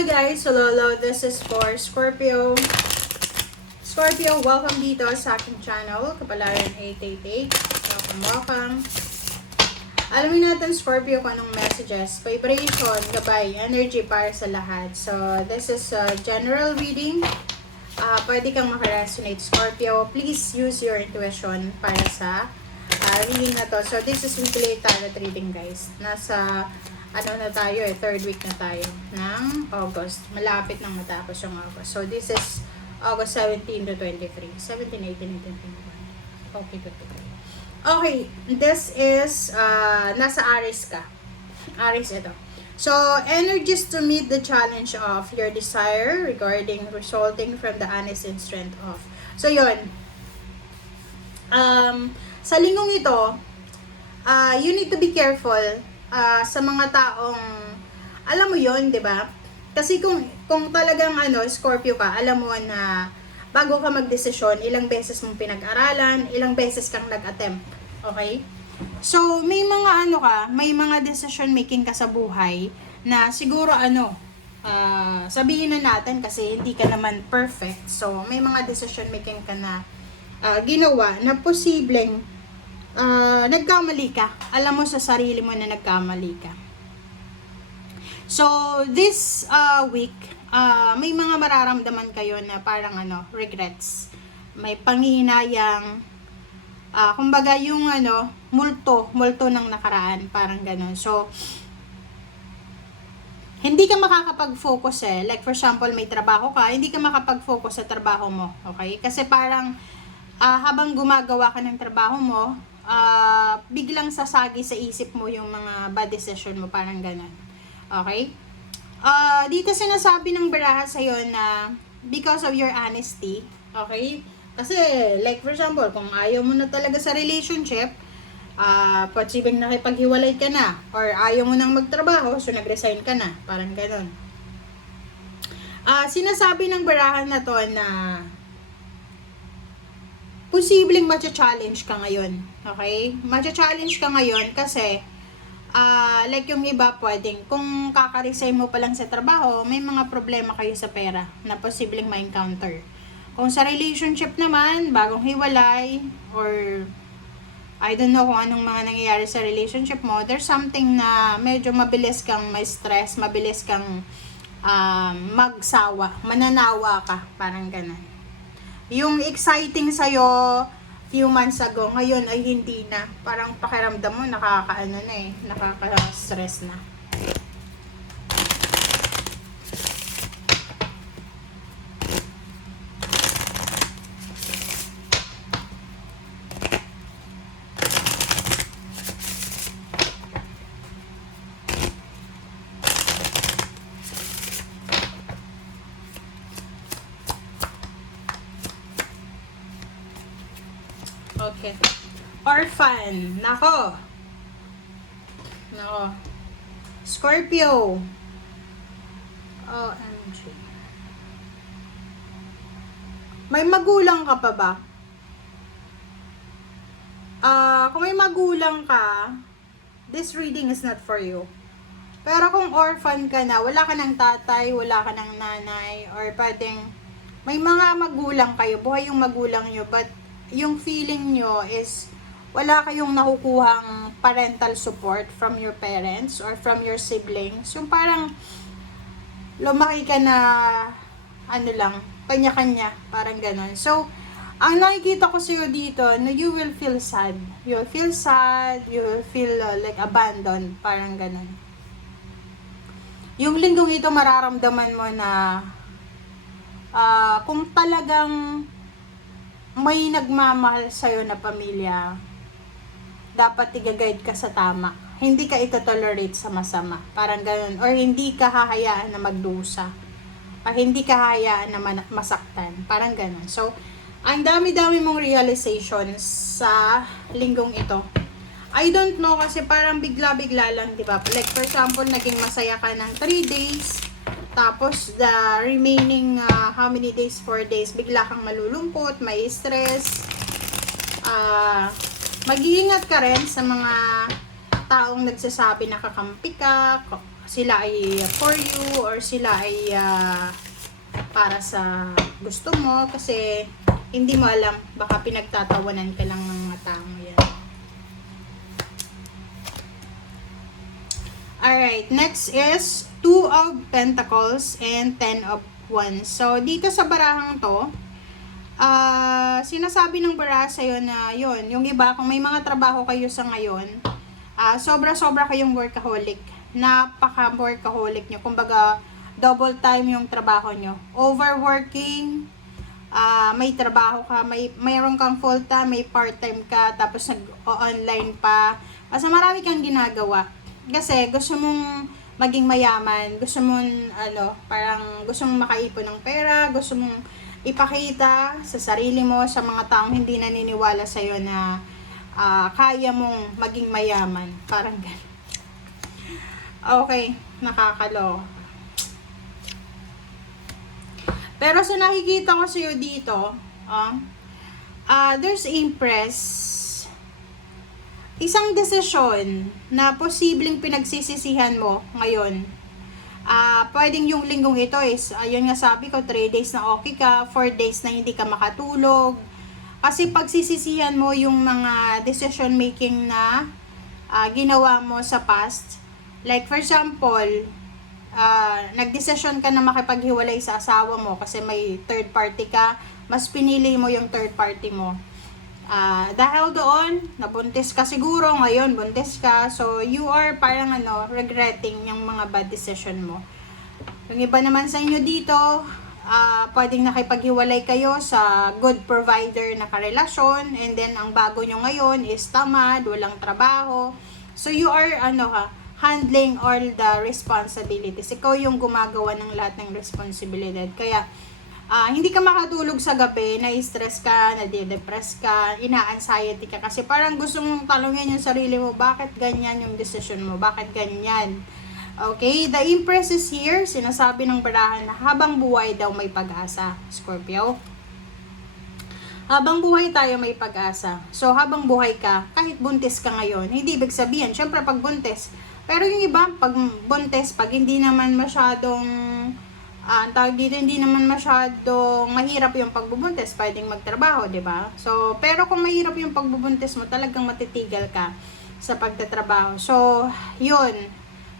Hi guys, hello, this is for Scorpio. Scorpio, welcome dito sa aking channel, Kapalaran 888. Welcome. Alamin natin Scorpio kung anong messages, vibration, gabay, energy para sa lahat. So, this is a general reading. Pwede kang makaresonate Scorpio. Please use your intuition para sa reading na to. So, this is weekly tarot reading guys. Nasa na tayo third week na tayo ng August. Malapit nang matapos yung August. So, this is August 17 to 23. 17, 18, 19, 21. Okay, good. Okay, this is, nasa Aries ka. Aries ito. So, energies to meet the challenge of your desire regarding resulting from the honest and strength of. So, yun. Sa linggong ito, you need to be careful sa mga taong, alam mo yon, di ba? Kasi kung talagang Scorpio ka, alam mo na bago ka magdesisyon, ilang beses mong pinag-aralan, ilang beses kang nag-attempt. Okay? So, may mga may mga decision making ka sa buhay na siguro sabihin na natin kasi hindi ka naman perfect. So, may mga decision making ka na ginawa na posibleng nagkamali ka. Alam mo sa sarili mo na nagkamali ka. So, this week, may mga mararamdaman kayo na parang regrets. May panghihinayang, kumbaga yung multo ng nakaraan, parang ganun. So, hindi ka makakapag-focus Like for example, may trabaho ka, hindi ka makapag-focus sa trabaho mo. Okay? Kasi parang, habang gumagawa ka ng trabaho mo, biglang sasagi sa isip mo yung mga bad decision mo, parang ganun. Okay? Dito sinasabi ng baraha sa'yo na because of your honesty, okay? Kasi, like for example, kung ayaw mo na talaga sa relationship, posibleng nakipaghiwalay ka na, or ayaw mo nang magtrabaho, so nag-resign ka na, parang ganun. Sinasabi ng baraha na to na posibleng matcha-challenge ka ngayon. Okay? Matcha-challenge ka ngayon kasi like yung iba pwedeng, kung kaka-resign mo pa lang sa trabaho, may mga problema kayo sa pera na posibleng ma-encounter. Kung sa relationship naman, bagong hiwalay, or I don't know kung anong mga nangyayari sa relationship mo, there's something na medyo mabilis kang ma-stress, mabilis kang magsawa, mananawa ka, parang ganun. Yung exciting sa'yo few months ago, ngayon ay hindi na. Parang pakiramdam mo, nakaka-stress na. Okay. Orphan. Nako. Scorpio. OMG. May magulang ka pa ba? Kung may magulang ka, this reading is not for you. Pero kung orphan ka na, wala ka ng tatay, wala ka ng nanay, or pwedeng may mga magulang kayo, buhay yung magulang nyo, but yung feeling nyo is wala kayong nakukuhang parental support from your parents or from your siblings. Yung parang lumaki ka na kanya-kanya, parang ganon. So, ang nakikita ko sa'yo dito, na you will feel sad. You will feel sad, you will feel like abandoned, parang ganon. Yung linggong ito, mararamdaman mo na kung talagang may nagmamahal sa'yo na pamilya, dapat i-guide ka sa tama. Hindi ka ito-tolerate sa masama. Parang ganun. Or hindi ka hahayaan na magdusa. Or hindi ka hahayaan na masaktan. Parang ganun. So, ang dami-dami mong realizations sa linggong ito. I don't know kasi parang bigla-bigla lang, di ba? Like for example, naging masaya ka ng 3 days. Tapos, the remaining, how many days? 4 days, bigla kang malulungkot, may stress. Mag-iingat ka rin sa mga taong nagsasabi na kakampi ka, sila ay for you or sila ay para sa gusto mo, kasi hindi mo alam, baka pinagtatawanan ka lang ng mga tao yan. Alright, next is 2 of Pentacles and 10 of Wands. So, dito sa barahang to, sinasabi ng baraha sa'yo na yun, yung iba, kung may mga trabaho kayo sa ngayon, sobra-sobra kayong workaholic. Napaka-workaholic nyo. Kumbaga, double time yung trabaho nyo. Overworking, may trabaho ka, mayroon kang full-time, may part-time ka, tapos nag-online pa. Kasi marami kang ginagawa. Kasi gusto mong maging mayaman, gusto mong, parang gusto mong makaipon ng pera, gusto mong ipakita sa sarili mo, sa mga taong hindi naniniwala sa'yo na kaya mong maging mayaman. Parang gano'n. Okay, nakakaloka. Pero sa nakikita ko sa'yo dito, there's Empress. Isang desisyon na posibleng pinagsisisihan mo ngayon. Pwedeng yung linggong ito is, ayun nga sabi ko, 3 days na okay ka, 4 days na hindi ka makatulog. Kasi pagsisisihan mo yung mga decision making na ginawa mo sa past. Like for example, nagdesisyon ka na makipaghiwalay sa asawa mo kasi may third party ka, mas pinili mo yung third party mo. Dahil doon, nabuntis ka siguro, ngayon buntis ka, so you are parang regretting yung mga bad decision mo. Yung iba naman sa inyo dito, pwedeng nakipaghiwalay kayo sa good provider na karelasyon, and then ang bago nyo ngayon is tamad, walang trabaho. So you are handling all the responsibilities. Ikaw yung gumagawa ng lahat ng responsibilidad. Kaya hindi ka makatulog sa gabi, na-stress ka, na-depress ka, ina-anxiety ka kasi parang gusto mong talungin yung sarili mo, bakit ganyan yung decision mo, bakit ganyan. Okay, the Empress is here. Sinasabi ng barahan na habang buhay daw may pag-asa, Scorpio. Habang buhay tayo may pag-asa. So, habang buhay ka, kahit buntis ka ngayon, hindi ibig sabihin, syempre pag buntis. Pero yung iba, pag buntis, pag hindi naman masyadong, hindi naman masyadong mahirap yung pagbubuntis, pwedeng magtrabaho, di ba? So, pero kung mahirap yung pagbubuntis mo, talagang matitigil ka sa pagtatrabaho. So, yun.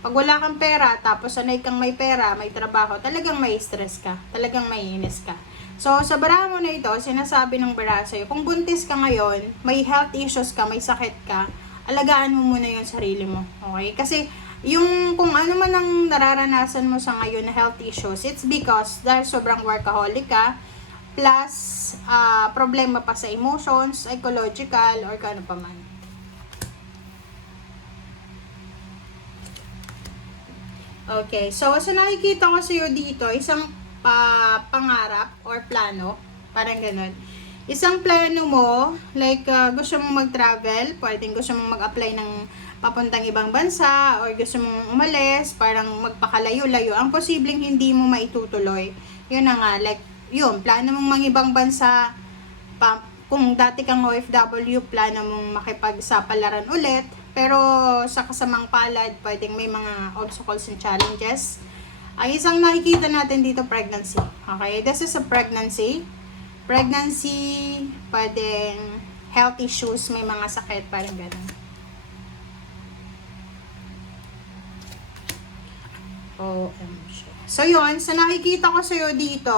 Pag wala kang pera, tapos sanay kang may pera, may trabaho, talagang may stress ka, talagang may inis ka. So, sa baraha mo na ito, sinasabi ng baraha sa'yo, kung buntis ka ngayon, may health issues ka, may sakit ka, alagaan mo muna yung sarili mo. Okay? Kasi, yung kung ano man ang nararanasan mo sa ngayon na health issues, it's because dahil sobrang workaholic ka, plus, problema pa sa emotions, psychological, or kano pa man. Okay, so sa nakikita ko sa'yo dito, isang pangarap or plano, parang ganun. Isang plano mo, like gusto mong mag-travel, pwedeng gusto mong mag-apply ng papuntang ibang bansa, or gusto mong umalis, parang magpakalayo-layo. Ang posibleng hindi mo maitutuloy. Yun na nga, like, yun, plano mong mang-ibang bansa, kung dati kang OFW, plano mong makipagsapalaran ulit, pero sa kasamang palad, pwedeng may mga obstacles and challenges. Ang isang nakikita natin dito, pregnancy. Okay, this is a pregnancy. Pregnancy, pwedeng health issues, may mga sakit, parang gano'n. OMG. So yun, sa nakikita ko sa'yo dito,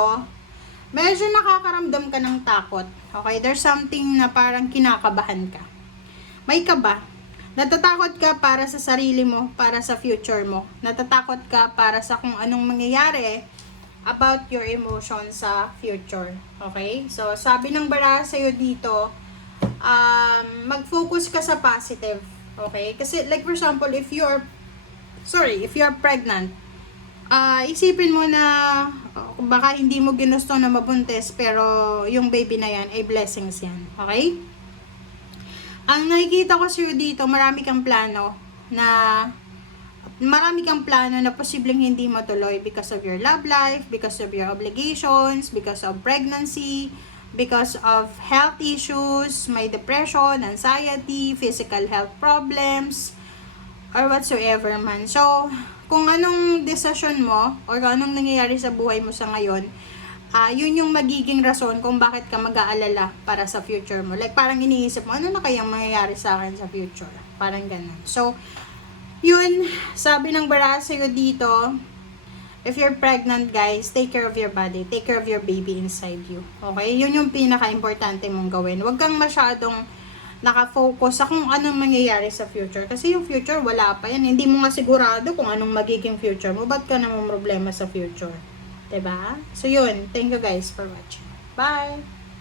medyo nakakaramdam ka ng takot. Okay, there's something na parang kinakabahan ka. May kaba. Natatakot ka para sa sarili mo, para sa future mo. Natatakot ka para sa kung anong mangyayari about your emotions sa future. Okay? So, sabi ng baraha sa'yo dito, mag-focus ka sa positive. Okay? Kasi, like for example, if you're pregnant, isipin mo na baka hindi mo ginusto na mabuntis, pero yung baby na yan ay blessings yan. Okay? Ang nakikita ko sa'yo dito, marami kang plano na posibleng hindi matuloy because of your love life, because of your obligations, because of pregnancy, because of health issues, may depression, anxiety, physical health problems, or whatsoever man. So, kung anong desisyon mo or kung anong nangyayari sa buhay mo sa ngayon, yun yung magiging rason kung bakit ka mag-aalala para sa future mo. Like, parang iniisip mo, ano na kayang mangyayari sa akin sa future? Parang ganun. So, yun, sabi ng baraha sa'yo dito, if you're pregnant, guys, take care of your body. Take care of your baby inside you. Okay? Yun yung pinaka-importante mong gawin. Huwag kang masyadong nakafocus sa kung anong mangyayari sa future. Kasi yung future, wala pa yan. Hindi mo nga sigurado kung anong magiging future mo. Ba't ka namang problema sa future? 'Diba? So, yun. Thank you guys for watching. Bye!